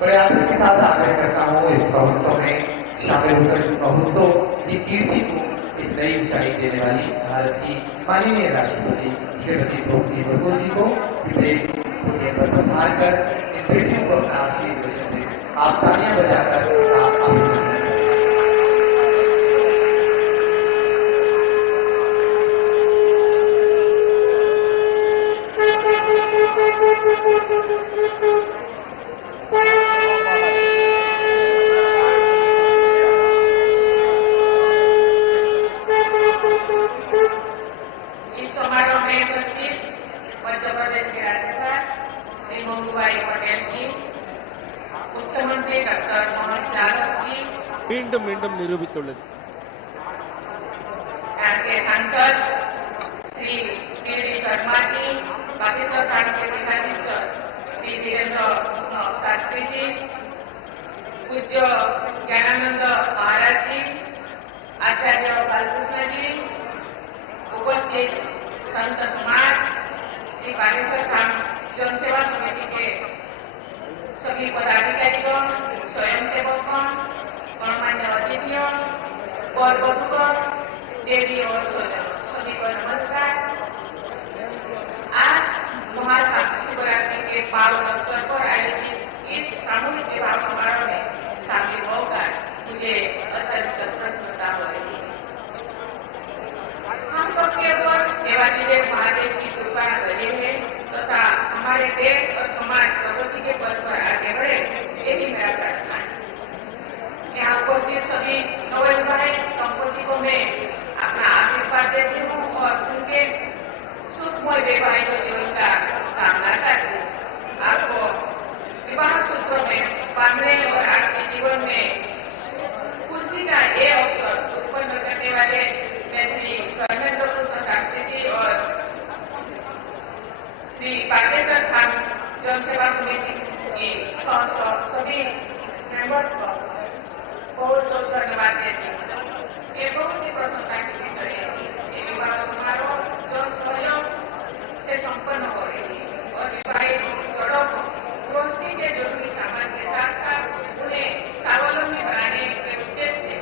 बड़े आदर के साथ आग्रह करता हूँ इस महोत्सव में शामिल होकर इस महोत्सव की कीर्ति को एक नई ऊंचाई देने वाली भारत की माननीय राष्ट्रपति श्रीमती द्रौपदी मुर्मू जी को विधेयक पर प्रधान कर इन बेटियों को अपना आशीर्वाद दें। आप तालियां बजाकर आप अभिनंदन। மீண்டும் மீண்டும் நிரூபித்துள்ளது. सांसद श्री पीडी शर्मा जी, बागेश्वर खंड के पीठाधीश्वर श्री वीरेंद्र शास्त्री जी, पूज्य ज्ञानानंद महाराज जी, आचार्य बालकृष्ण जी, उपस्थित संत समाज, श्री बागेश्वर खंड जनसेवा समिति के सभी पदाधिकारीगण, स्वयंसेवकगण, गणमान्य अतिथियों और बधुगण, देवी और स्वजन, सभी को नमस्कार। आज महाशिवरात्रि के पावन अवसर पर आयोजित इस सामूहिक विवाह समारोह में शामिल होकर मुझे अत्यंत प्रसन्नता हो रही है। हम सबके ऊपर देवाधिदेव महादेव की कृपा बनी है तथा हमारे देश और समाज प्रगति के पथ पर आगे बढ़े, यही मेरा प्रार्थना है। यहाँ उपस्थित सभी नवविवाहित दंपति को मैं अपना आशीर्वाद देती हूँ और उनके सुखमय वैवाहिक जीवन का कामना करती हूँ। आपको विवाह सूत्र में बांधने और आपके जीवन में खुशी का ये अवसर उत्पन्न करने वाले मैं श्री धर्मेंद्र कृष्ण शास्त्री जी और श्री बागेश्वर खंड जनसेवा समिति की सभी मेंबर्स को बहुत बहुत धन्यवाद देती हूँ। ये बहुत ही प्रसन्नता की विषय है। ये विवाह समारोह जन सहयोग से संपन्न हो रही है और विवाहित जोड़ों को रोशनी के जरूरी सामान के साथ साथ उन्हें स्वावलंबी बनाने के उद्देश्य से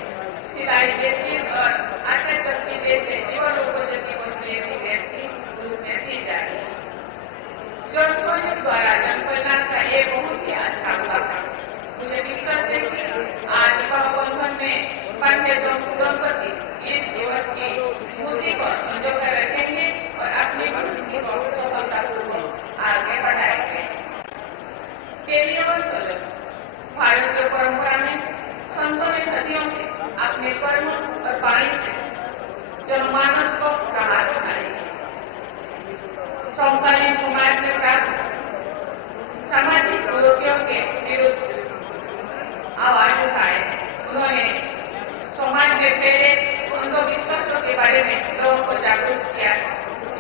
सिलाई मशीन और आटे चक्की जैसे जीवन उपयोगी वस्तुएं भी व्यक्ति रूप में दी जा रही है। जन सहयोग द्वारा जन कल्याण का ये बहुत ही अच्छा हुआ था। मुझे विश्वास है कि आज विवाह बंधन में बांधे दंपति इस दिवस की स्मृति को संजो कर रखेंगे और अपनी भक्ति को सफलतापूर्वक आगे बढ़ाएंगे। देवी और स्वजन, भारतीय परंपरा में संतों ने सदियों से अपने कर्म और वाणी से जनमानस को प्रभावित बनाई है। समकालीन समाज में प्राप्त सामाजिक कुरीतियों के विरुद्ध आवाज उठाए। उन्होंने समाज में फैले अंधविश्वासों के बारे में लोगों को जागरूक किया।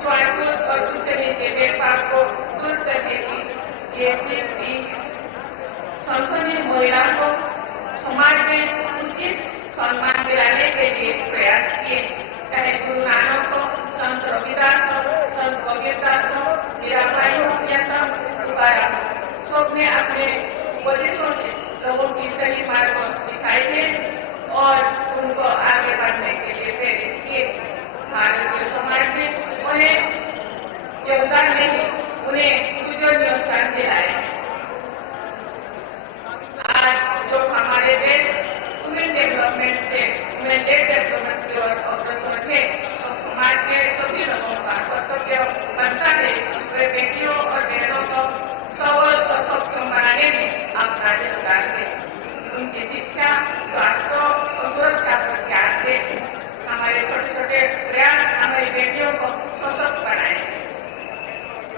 छुआछूत और उच्च नीचे भेदभाव को दूर करने की ये सीख दी। संतों ने महिलाओं को समाज में उचित सम्मान दिलाने के लिए प्रयास किए। चाहे गुरु नानक हो, संत रविदास हो, संत कबीरदास हो, मीराबाई हो या संत तुकाराम हो, सबने अपने उपदेशों से लोगों की सही मार्ग दिखाई है और उनको आगे बढ़ने के लिए प्रेरित किए। भारतीय समाज में उन्हें योगदान नहीं, उन्हें पूजनीय स्थान दिलाए। आज जो हमारे देश वुमेन डेवलपमेंट से वुमेन लेड डेवलपमेंट की ओर अग्रसर है, तो समाज के सभी लोगों का कर्तव्य बनता है वे बेटियों और बहनों को सबल और सक्षम बनाने में अपना योगदान दें। उनकी शिक्षा, स्वास्थ्य और सुरक्षा पर ध्यान दें। हमारे छोटे छोटे प्रयास हमारी बेटियों को सशक्त बनाएंगे।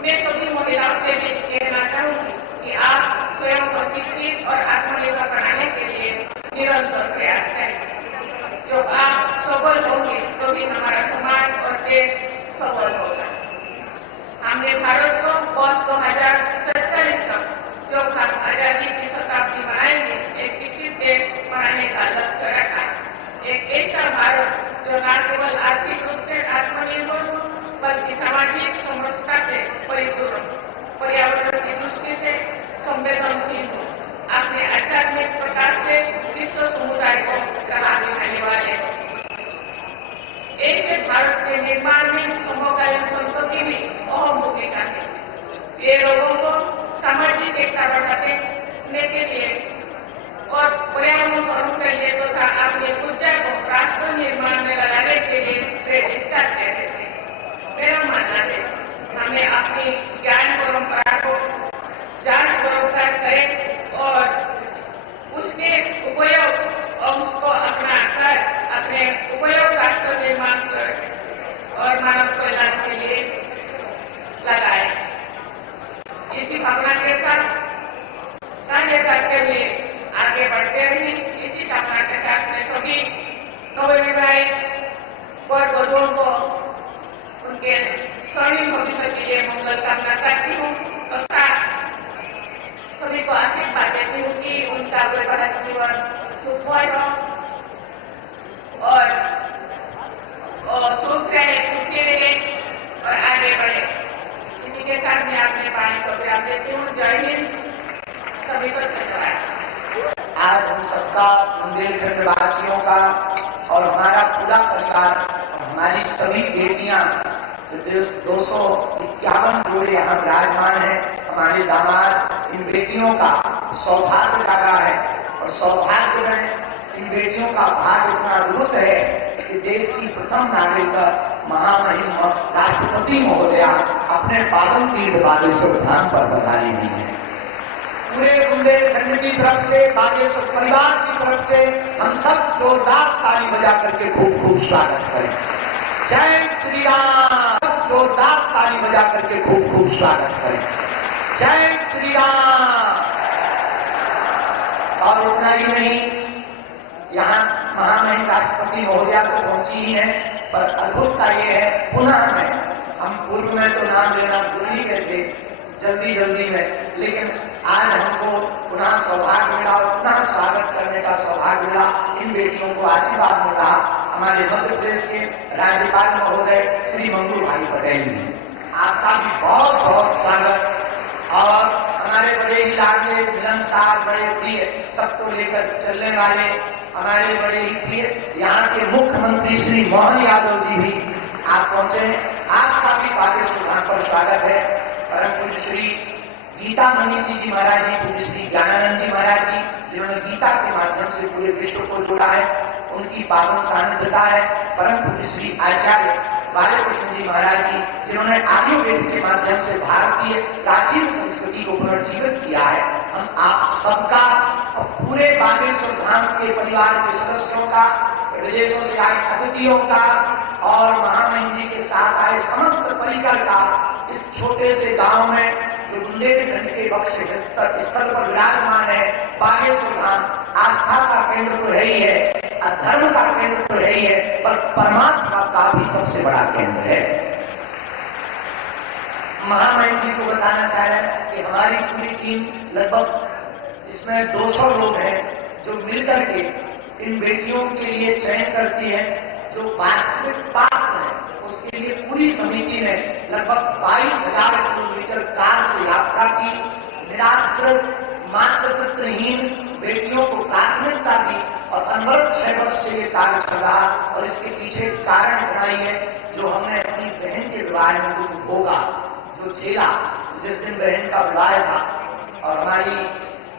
मैं सभी महिलाओं से भी कहना चाहूंगी कि आप स्वयं को शिक्षित और आत्मनिर्भर बनाने के लिए निरंतर प्रयास करें। जो आप सबल ही हमारा समाज और देश सफल होगा। हमने भारत को वर्ष 2047 तक जो हम आजादी की शताब्दी मनाएंगे, एक विकसित देश बनाने का लक्ष्य रखा है। एक ऐसा भारत जो न केवल आर्थिक रूप से आत्मनिर्भर हो, बल्कि सामाजिक समरसता से परिपूर्ण, पर्यावरण की दृष्टि से संवेदनशील हो, अपने आध्यात्मिक प्रकाश से विश्व समुदाय को राह दिखाने वाले। ऐसे भारत के निर्माण में समकालीन संतों की भी अहम भूमिका है। ये लोगों को सामाजिक एकता बढ़ाने के लिए और पर्यावरण संरक्षण के लिए तथा अपनी ऊर्जा को राष्ट्र निर्माण में लगाने के लिए प्रेरित करते रहते हैं। मेरा मानना है हमें अपनी ज्ञान परंपरा को जांच पड़ताल करें और उसके उपयोग अंश को अपनाकर अपने उपयोग राष्ट्र निर्माण और मानव कल्याण के लिए लगाए। इसी भावना के साथ कार्य करते हुए आगे बढ़ते रहे। इसी कामना के साथ मैं सभी नवविवाहित वर वधुओं को उनके स्वर्णिम भविष्य के लिए मंगल कामना करती हूँ तथा सभी को आशीर्वाद देती हूँ कि उनका वैवाहिक जीवन सुखमय हो और सुख रहे, सुखी रहे और आगे बढ़े। इसी के साथ मैं अपने वाणी को विराम देती हूँ। जय हिंद, सभी को धन्यवाद। आज हम सबका, बुंदेलखंड वासियों का और हमारा पूरा परिवार और हमारी सभी बेटियां, 251 जोड़े यहाँ विराजमान है, हमारे दामाद, इन बेटियों का सौभाग्य जागा है और सौभाग्य में इन बेटियों का भाग्य इतना अद्भुत है कि देश की प्रथम नागरिक महामहिम राष्ट्रपति महोदया अपने पावन तीर्थ बागेश्वर धाम पर बधाई दी है। पूरे बुंदेलखंड की तरफ से, बागेश्वर परिवार की तरफ से हम सब जोरदार ताली बजा करके खूब खूब स्वागत करें। जय श्री राम। सब जोरदार ताली बजा करके खूब खूब स्वागत करें। जय श्री राम। और उतना ही नहीं, यहाँ महामहिम राष्ट्रपति महोदया तो पहुंची ही है, पर अद्भुतता ये है पुनः में, हम पूर्व में तो नाम लेना भूल ही गए थे जल्दी में, लेकिन आज हमको पुनः सौभाग्य मिला और पुनः स्वागत करने का सौभाग्य मिला। इन बेटियों को आशीर्वाद मिला हमारे मध्य प्रदेश के राज्यपाल महोदय श्री मंगू भाई पटेल जी, आपका भी बहुत बहुत स्वागत। और हमारे बड़े ही लाडले मिलनसार, बड़े प्रिय, सबको लेकर चलने वाले हमारे बड़े ही प्रिय यहाँ के मुख्यमंत्री श्री मोहन यादव जी भी आप पहुंचे। आपका भी बागेश्वर धाम पर स्वागत है। परम पूज्य श्री गीता मनीषी जी महाराज जी, पूज्य श्री ज्ञानानंद जी महाराज जी, जिन्होंने गीता के माध्यम से पूरे विश्व को जोड़ा है, उनकी पावन सानिध्यता है। परम पूज्य श्री आचार्य बालकृष्ण जी महाराज जी, जिन्होंने आयुर्वेद के माध्यम से भारतीय प्राचीन संस्कृति को पुनर्जीवित किया है। हम आप सबका और पूरे बागेश्वर धाम के परिवार के सदस्यों का, विदेशों से आए अतिथियों का और महामहिम जी के साथ आए समस्त परिकर का इस छोटे से गांव में जो बुंदेलखंड के बक्स स्थल पर विराजमान है, बागेश्वर धाम आस्था का केंद्र तो है ही है, धर्म का केंद्र तो है ही है, पर परमात्मा का भी सबसे बड़ा केंद्र है। महामहिम जी को बताना चाह रहे हैं कि हमारी पूरी टीम लगभग इसमें 200 लोग हैं जो मिलकर के इन बेटियों के लिए चयन करती है। जो वास्तविक पात्र है उसके लिए पूरी समिति ने लगभग 22,000 किलोमीटर कार से यात्रा की। निराश्रित, मातृत्वहीन बेटियों को प्राथमिकता दी और अनवरत 6 वर्ष से ये कार्य चल रहा। और इसके पीछे कारण बनाई है जो हमने अपनी बहन के विवाह में दुख भोगा, जो झेला, जिस दिन बहन का विवाह था और हमारी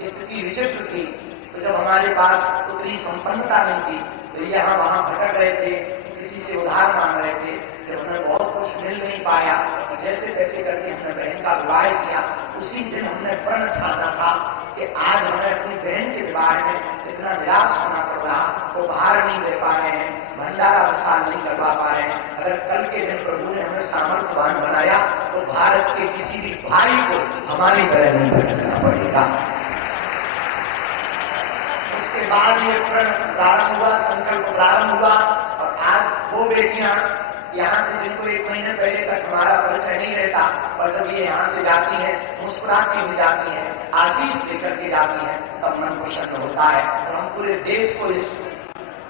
स्थिति विचित्र थी, तो जब हमारे पास उतनी संपन्नता नहीं थी तो यहाँ वहां भटक रहे थे, किसी से उधार मांग रहे थे, जब हमें बहुत कुछ मिल नहीं पाया तो जैसे तैसे करके हमने बहन का विवाह किया। उसी दिन हमने प्रण ठाना था कि आज हमें अपनी बहन के विवाह में इतना निराश होना पड़ रहा, वो बाहर नहीं दे पा रहे हैं, भंडारा विशाल नहीं करवा पा रहे हैं। अगर कल के दिन प्रभु ने हमें सामर्थ्यवान बनाया तो भारत के किसी भी भाई को हमारी तरह नहीं भटकना पड़ेगा। उसके बाद ये प्रण प्रारंभ हुआ, संकल्प प्रारंभ हुआ और आज वो दो बेटियां यहाँ से, जिनको 1 महीने पहले तक हमारा परिचय नहीं रहता, और जब ये यहाँ से जाती हैं, मुस्कुराती हुई जाती हैं, आशीष लेकर के जाती हैं, तब मन प्रसन्न होता है। तो हम पूरे देश को इस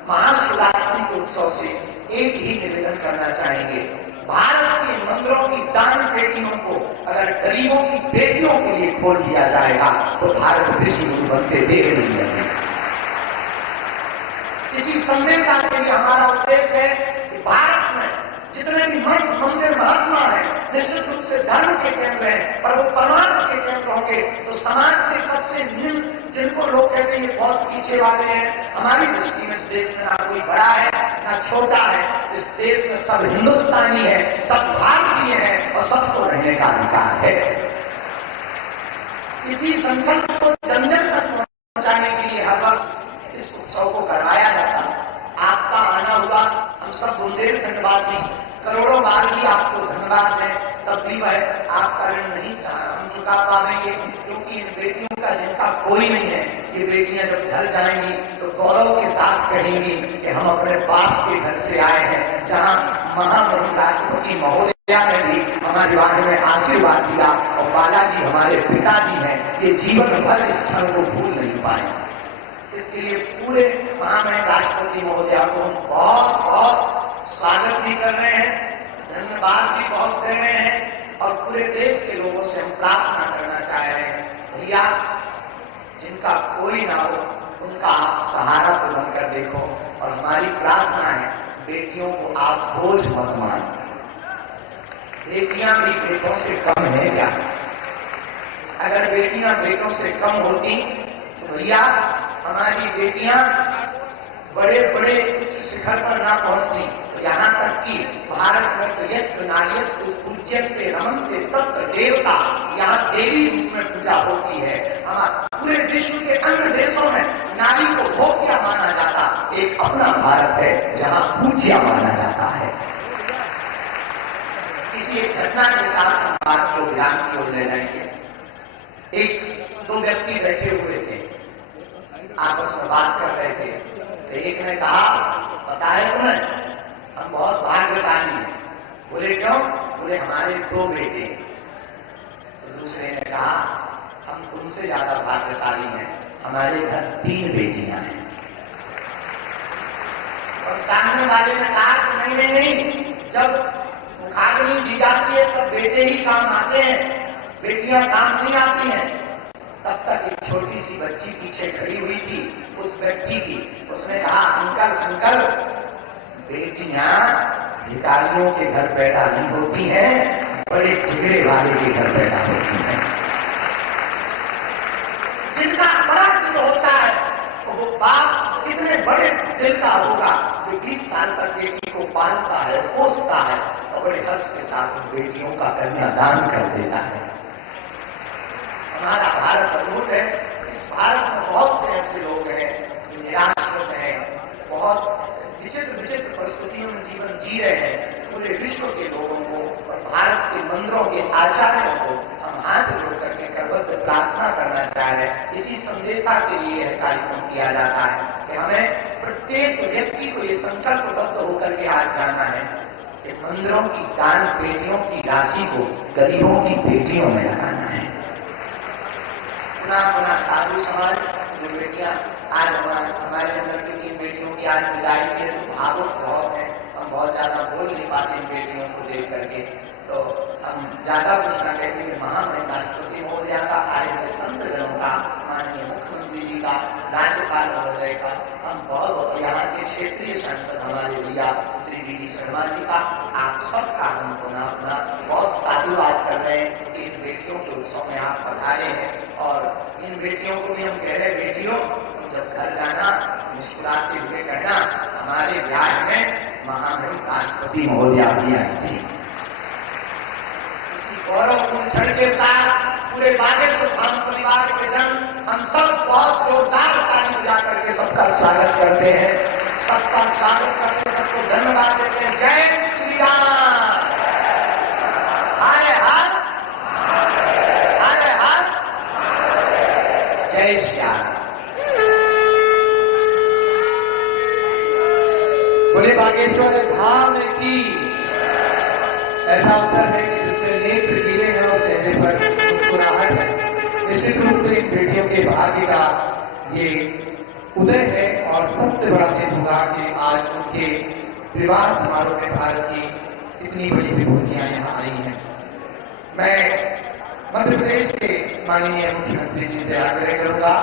महाशिवरात्रि के उत्सव से एक ही निवेदन करना चाहेंगे, भारत के मंदिरों की दान पेटियों को अगर गरीबों की बेटियों के लिए खोल दिया जाएगा तो भारत विश्व गुरु बनते देर नहीं लगेगा। इसी संदेश के लिए हमारा उद्देश्य है कि भारत में जितने भी मठ मंदिर महात्मा है, निश्चित रूप से धर्म के केंद्र हैं, पर वो परमात्मा के केंद्र होंगे तो समाज के सबसे निम्न, जिनको लोग कहते हैं बहुत पीछे वाले हैं, हमारी दृष्टि में इस देश में ना कोई बड़ा है ना छोटा है, इस देश में सब हिंदुस्तानी है, सब भारतीय है और सबको रहने का अधिकार है। इसी संकल्प को जन जन तक पहुंचाने के लिए हर वर्ष इस उत्सव को करवाया जाता। आपका आना हुआ, हम सब बुंदेलखंडवासी करोड़ों बार भी आपको धन्यवाद है, तब भी वह आपका ऋण नहीं हम चुका पाएंगे, क्योंकि इन बेटियों का जिनका कोई नहीं है, ये बेटियां जब घर जाएंगी तो गौरव के साथ कहेंगी कि हम अपने बाप के घर से आए हैं, जहां महामहिम राष्ट्रपति महोदया ने भी हमारे बारे में आशीर्वाद दिया और बालाजी हमारे पिताजी हैं, ये जीवन भर इस क्षण को भूल नहीं पाए। इसके लिए पूरे महामहिम राष्ट्रपति महोदया को हम बहुत बहुत स्वागत भी कर रहे हैं, धन्यवाद भी बहुत दे रहे हैं, और पूरे देश के लोगों से हम प्रार्थना करना चाह रहे हैं, भैया जिनका कोई ना हो उनका आप सहारा तो बनकर देखो, और हमारी प्रार्थना है बेटियों को आप बोझ मत मानो। बेटियां भी बेटों से कम है क्या? अगर बेटियां बेटों से कम होती तो भैया हमारी बेटियां बड़े बड़े उच्च शिखर पर ना पहुंचती, यहाँ तक कि भारत में तो यज्ञ नार्यस्तु पूज्यन्ते नमन्ते तत्र देवता, यहाँ देवी रूप में पूजा होती है। हमारे पूरे विश्व के अन्य देशों में नारी को भोग्या माना जाता, एक अपना भारत है जहाँ पूज्या माना जाता है। इसी एक घटना के साथ हम बात को विराम की ओर ले जाएंगे। दो व्यक्ति बैठे हुए थे, आपस में बात कर रहे थे, तो एक ने कहा, पता है तुम्हें हम बहुत भाग्यशाली हैं। बोले क्यों? बोले हमारे 2 बेटे। तो दूसरे ने कहा, हम तुमसे ज्यादा भाग्यशाली हैं, हमारे घर 3 बेटियां हैं। और सामने वाले ने कहा कि नहीं, जब मुखाग्नि दी जाती है तब बेटे ही काम आते हैं, बेटियां काम नहीं आती हैं। तब तक एक छोटी सी बच्ची पीछे खड़ी हुई थी, उस व्यक्ति की, उसने कहा, अंकल अंकल, बेटियां भिखारियों के घर पैदा नहीं होती हैं, बड़े जिगरे वाले के घर पैदा होती हैं। जिनका बड़ा दिल होता है तो वो बाप इतने बड़े दिल का होगा जो 20 साल तक बेटी को पालता है, पोसता है और बड़े हर्ष के साथ उन बेटियों का कन्यादान कर देता है। हमारा भारत अद्भुत है। इस भारत में बहुत से ऐसे लोग हैं जो निराश्रित हैं, बहुत विचित्र विचित्र परिस्थितियों में जीवन जी रहे हैं। पूरे विश्व के लोगों को और भारत के मंदिरों के आचार्यों को हम हाथ जोड़ करके करबद्ध प्रार्थना करना चाह रहे हैं। इसी संदेशा के लिए यह कार्यक्रम किया जाता है कि हमें प्रत्येक व्यक्ति को ये संकल्पबद्ध होकर के आज जाना है कि मंदिरों की दान पेटियों की राशि को गरीबों की बेटियों में लगाना है। पुनः साधु समाज जो बेटियां आज हमारे अंदर की 3 बेटियों की आज विदाई के भावुक बहुत है, हम बहुत ज्यादा बोल नहीं पाते इन बेटियों को देख करके, तो हम ज्यादा कुछ न कहते कि महामहिम राष्ट्रपति महोदया का, आए हुए संत जनों का, माननीय मुख्यमंत्री जी का, राज्यपाल महोदय का, हम बहुत यहाँ के क्षेत्रीय सांसद हमारे भैया श्री वी शर्मा जी का, आप सबका हम पुनः बहुत साधुवाद कर रहे हैं कि इन बेटियों के उत्सव में आप पधारे हैं। और इन बेटियों को भी हम कह रहे हैं, बेटियों जब घर जाना मुस्कुराते हुए कहना, हमारे ब्याह में महामहिम राष्ट्रपति महोदया भी आई थी। इसी गौरवपूर्ण क्षण के साथ पूरे बागेश्वर धाम परिवार के जन हम सब बहुत जोरदार ताली बजा करके सबका स्वागत करते हैं, सबका स्वागत करते हैं, सबको धन्यवाद देते हैं। जय श्री राम, हरे हर हरे हर, जय श्री राम। बोले बोले बागेश्वर धाम की। ऐसा अवसर है कि जिसमें नेत्र गिरे हैं और चेहरे पर मुस्कुराहट है। निश्चित रूप से इन बेटियों के भाग्य का ये उदय है और सबसे बड़ा दिन हुआ कि आज उनके विवाह समारोह में भारत की इतनी बड़ी विभूतियां यहाँ आई हैं। मैं मध्य प्रदेश के माननीय मुख्यमंत्री जी से आग्रह करूंगा